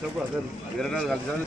చెప్పు అసలు వేరే నాడు కలిసాను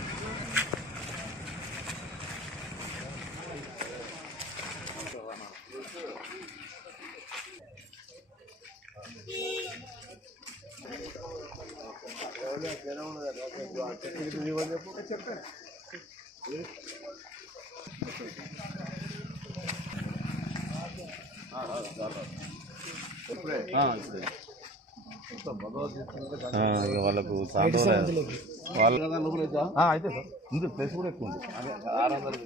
వాళ్ళకు వాళ్ళు అయితే సార్. ఉంది ప్లేస్ కూడా ఎక్కువ ఉంది. ఆరు వందలకి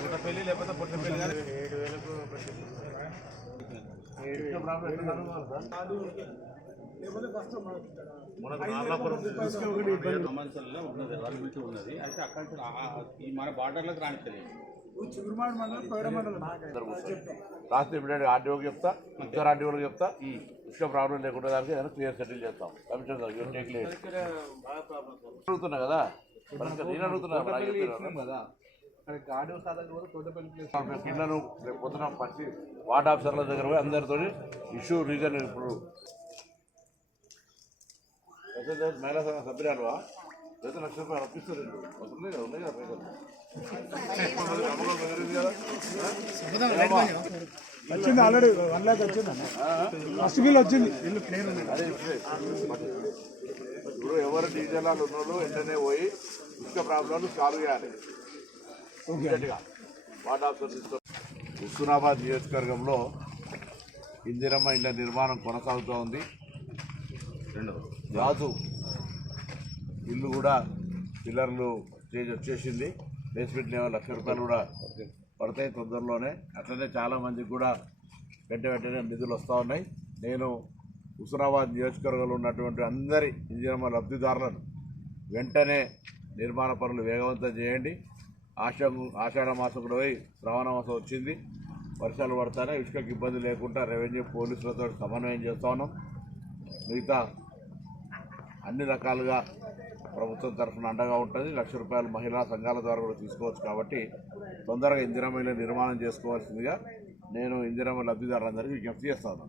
తోటపల్లి లేకపోతే పొట్టపల్లి ఏడు వేలకు అమర్సల్లో ఉన్నది అయితే అక్కడ మన బార్డర్లకు రానిస్తుంది రాష్ట్ర ఇమీడియట్ ఆర్డీఓకి చెప్తా ఇద్దరు ఆర్డీఓకి చెప్తా ఈ ఇసుక ప్రాబ్లం లేకుండా దానికి ఏదైనా క్లియర్ సెటిల్ చేస్తాం. కమిషన్ గారు ఇవన్నీ టేక్ లేదు అడుగుతున్నా కదా? నేను అడుగుతున్నా పిల్లలు రేపు పొద్దున పచ్చి వార్డ్ ఆఫీసర్ల దగ్గర పోయి అందరితో ఇష్యూ రీజన్ ఇప్పుడు మహిళా సంఘ సభ్యురాలు అయితే లక్ష రూపాయలు అప్పిస్తారు ఉన్నాయి కదా ఉన్నాయి కదా పైసలు? వచ్చింది ఆల్రెడీ? వన్ ల్యాక్ వచ్చింది? ఫస్ట్ బిల్ వచ్చింది. బిల్లు క్లియర్ ఇప్పుడే. ఎవరు డీజిల్ ఉన్నోళ్ళు వెంటనే పోయి ఇసుక ప్రాబ్లం సాల్వ్ చేయాలి. హుస్నాబాద్ నియోజకవర్గంలో ఇందిరమ్మ ఇళ్ళ నిర్మాణం కొనసాగుతూ ఉంది. రెండు రాజు ఇల్లు కూడా పిల్లర్లు స్టేజ్ వచ్చేసింది. బేస్మెంట్ లెవెల్ లక్ష రూపాయలు కూడా పడతాయి తొందరలోనే. అట్లనే చాలామందికి కూడా వెంట వెంటనే నిధులు వస్తూ ఉన్నాయి. నేను హుస్నాబాద్ నియోజకవర్గంలో ఉన్నటువంటి అందరి ఇందిరమ్మ లబ్ధిదారులను వెంటనే నిర్మాణ పనులు వేగవంతం చేయండి. ఆష ఆషాఢ మాసం కూడా పోయి శ్రావణ మాసం వచ్చింది. వర్షాలు పడతానే ఇసుకకి ఇబ్బంది లేకుండా రెవెన్యూ పోలీసులతో సమన్వయం చేస్తూ ఉన్నాం. మిగతా అన్ని రకాలుగా ప్రభుత్వం తరఫున అండగా ఉంటుంది. లక్ష రూపాయలు మహిళా సంఘాల ద్వారా కూడా తీసుకోవచ్చు కాబట్టి తొందరగా ఇందిరమ్మ నిర్మాణం చేసుకోవాల్సిందిగా నేను ఇందిరామ లబ్ధిదారులందరికీ విజ్ఞప్తి చేస్తాను